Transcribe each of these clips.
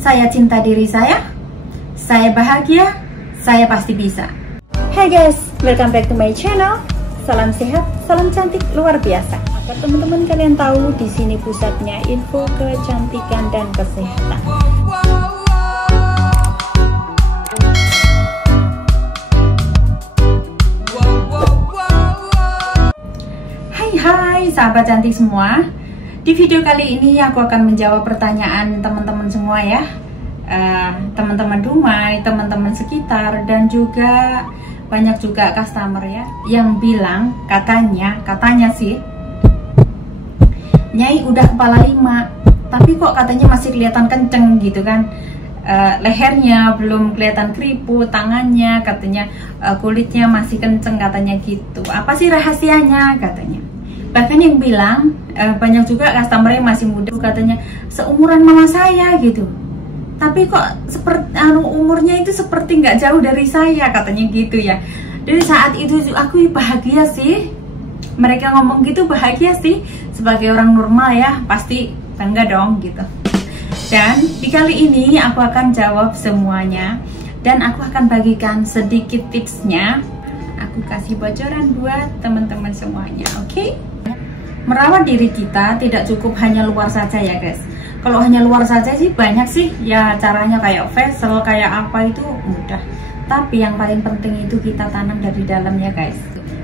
Saya cinta diri saya bahagia, saya pasti bisa. Hai guys, welcome back to my channel. Salam sehat, salam cantik luar biasa. Agar teman-teman kalian tahu, di sini pusatnya info kecantikan dan kesehatan. Hai sahabat cantik semua. Di video kali ini aku akan menjawab pertanyaan teman-teman semua ya, teman-teman Dumai, teman-teman sekitar, dan juga banyak juga customer ya yang bilang katanya sih, Nyai udah kepala 5 tapi kok katanya masih kelihatan kenceng gitu kan, lehernya belum kelihatan keriput, tangannya katanya kulitnya masih kenceng katanya gitu. Apa sih rahasianya katanya? Bahkan yang bilang banyak juga customer yang masih muda, katanya seumuran mama saya gitu, tapi kok seperti umurnya itu seperti nggak jauh dari saya katanya gitu ya. Dari saat itu aku bahagia sih, mereka ngomong gitu bahagia sih, sebagai orang normal ya pasti bangga dong gitu. Dan di kali ini aku akan jawab semuanya, dan aku akan bagikan sedikit tipsnya. Aku kasih bocoran buat teman-teman semuanya, oke? Merawat diri kita tidak cukup hanya luar saja ya guys. Kalau hanya luar saja sih banyak sih ya caranya, kayak facial, kayak apa itu mudah. Tapi yang paling penting itu kita tanam dari dalam ya guys.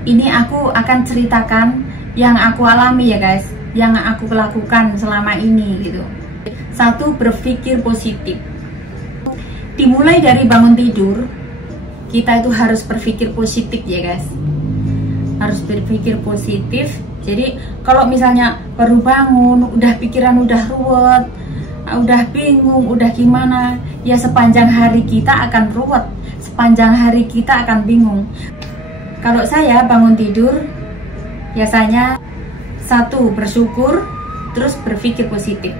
Ini aku akan ceritakan yang aku alami ya guys, yang aku lakukan selama ini gitu. 1, berpikir positif. Dimulai dari bangun tidur, kita itu harus berpikir positif ya guys. Harus berpikir positif. Jadi kalau misalnya baru bangun, udah pikiran udah ruwet, udah bingung, udah gimana, ya sepanjang hari kita akan ruwet, sepanjang hari kita akan bingung. Kalau saya bangun tidur, biasanya 1, bersyukur, terus berpikir positif.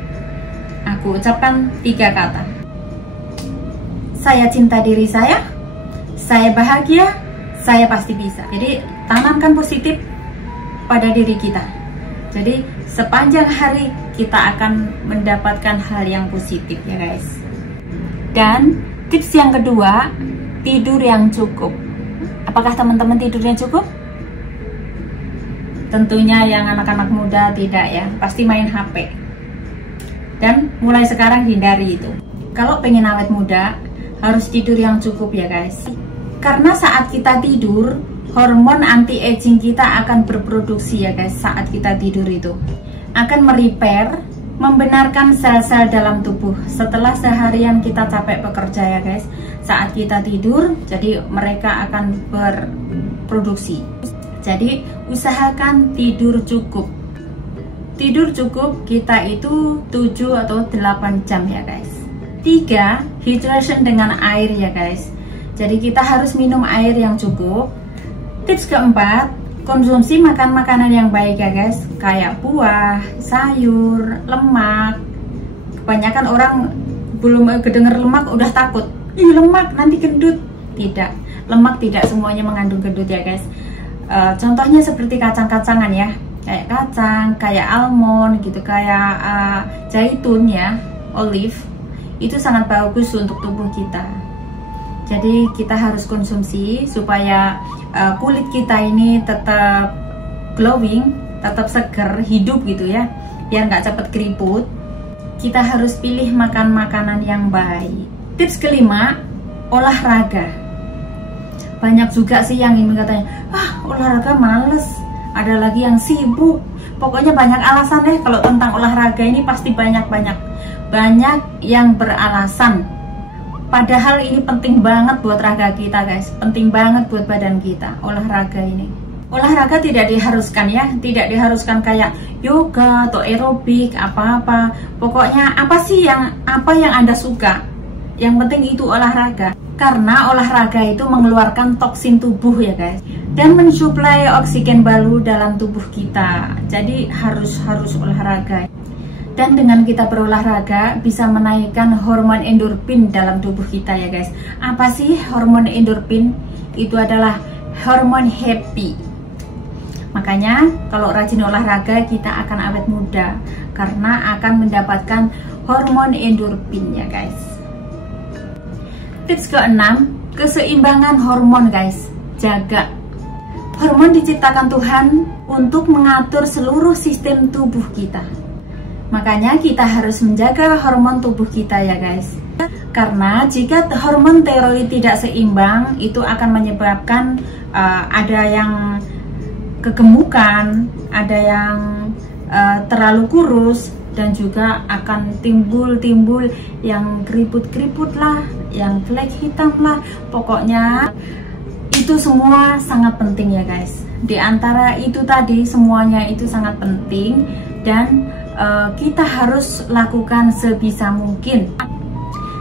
Aku ucapkan 3 kata. Saya cinta diri saya bahagia, saya pasti bisa. Jadi tanamkan positif pada diri kita. Jadi sepanjang hari kita akan mendapatkan hal yang positif ya guys. Dan tips yang kedua, tidur yang cukup. Apakah teman-teman tidurnya cukup? Tentunya yang anak-anak muda tidak ya, pasti main HP. Dan mulai sekarang hindari itu. Kalau pengen awet muda, harus tidur yang cukup ya guys. Karena saat kita tidur, hormon anti-aging kita akan berproduksi ya guys. Saat kita tidur itu akan merepair, membenarkan sel-sel dalam tubuh. Setelah seharian kita capek bekerja ya guys, saat kita tidur, jadi mereka akan berproduksi. Jadi usahakan tidur cukup. Tidur cukup kita itu 7 atau 8 jam ya guys. 3, hydration dengan air ya guys. Jadi kita harus minum air yang cukup. Tips keempat, konsumsi makanan yang baik ya guys, kayak buah, sayur, lemak. Kebanyakan orang belum kedenger lemak udah takut, ih lemak nanti gendut. Tidak, lemak tidak semuanya mengandung gendut ya guys. Contohnya seperti kacang-kacangan ya, kayak kacang, kayak almond gitu, kayak zaitun ya, olive, itu sangat bagus untuk tubuh kita. Jadi kita harus konsumsi supaya kulit kita ini tetap glowing, tetap seger, hidup gitu ya, biar nggak cepet keriput. Kita harus pilih makan makanan yang baik. Tips kelima, olahraga. Banyak juga sih yang ingin katanya, olahraga males, ada lagi yang sibuk. Pokoknya banyak alasan deh kalau tentang olahraga ini, pasti banyak yang beralasan. Padahal ini penting banget buat raga kita guys, penting banget buat badan kita, olahraga ini. Olahraga tidak diharuskan ya, tidak diharuskan kayak yoga atau aerobik apa-apa. Pokoknya apa yang Anda suka, yang penting itu olahraga. Karena olahraga itu mengeluarkan toksin tubuh ya guys, dan mensuplai oksigen baru dalam tubuh kita. Jadi harus olahraga. Dan dengan kita berolahraga bisa menaikkan hormon endorfin dalam tubuh kita ya guys. Apa sih hormon endorfin? Itu adalah hormon happy. Makanya kalau rajin olahraga kita akan awet muda, karena akan mendapatkan hormon endorfin ya guys. Tips ke-6, keseimbangan hormon guys. Jaga. Hormon diciptakan Tuhan untuk mengatur seluruh sistem tubuh kita. Makanya kita harus menjaga hormon tubuh kita ya guys. Karena jika hormon tiroid tidak seimbang, itu akan menyebabkan ada yang kegemukan, ada yang terlalu kurus, dan juga akan timbul yang keriput-keriput lah, yang flek hitam lah. Pokoknya itu semua sangat penting ya guys. Di antara itu tadi, semuanya itu sangat penting, dan kita harus lakukan sebisa mungkin.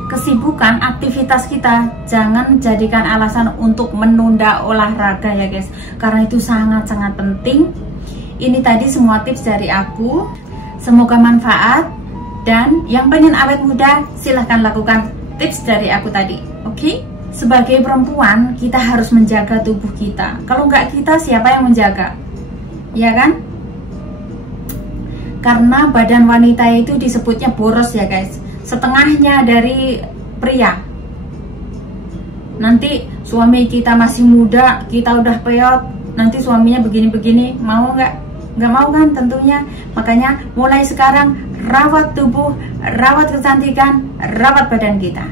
Kesibukan, aktivitas kita jangan jadikan alasan untuk menunda olahraga ya guys, karena itu sangat-sangat penting. Ini tadi semua tips dari aku, semoga manfaat, dan yang pengen awet muda silahkan lakukan tips dari aku tadi. Oke? Sebagai perempuan kita harus menjaga tubuh kita. Kalau nggak kita, siapa yang menjaga? Ya kan? Karena badan wanita itu disebutnya boros ya guys, setengahnya dari pria. Nanti suami kita masih muda, kita udah peot, nanti suaminya begini-begini, mau nggak? Nggak mau kan tentunya. Makanya mulai sekarang rawat tubuh, rawat kecantikan, rawat badan kita.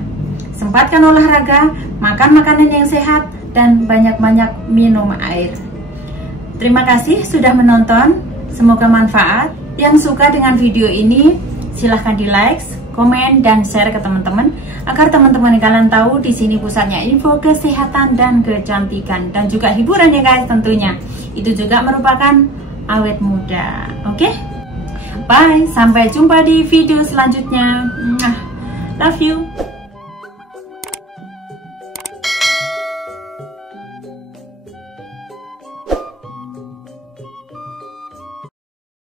Sempatkan olahraga, makan makanan yang sehat, dan banyak-banyak minum air. Terima kasih sudah menonton, semoga manfaat. Yang suka dengan video ini silahkan di like, komen, dan share ke teman-teman, agar teman-teman kalian tahu di sini pusatnya info kesehatan dan kecantikan, dan juga hiburan ya guys tentunya. Itu juga merupakan awet muda. Oke? Bye, sampai jumpa di video selanjutnya. Love you.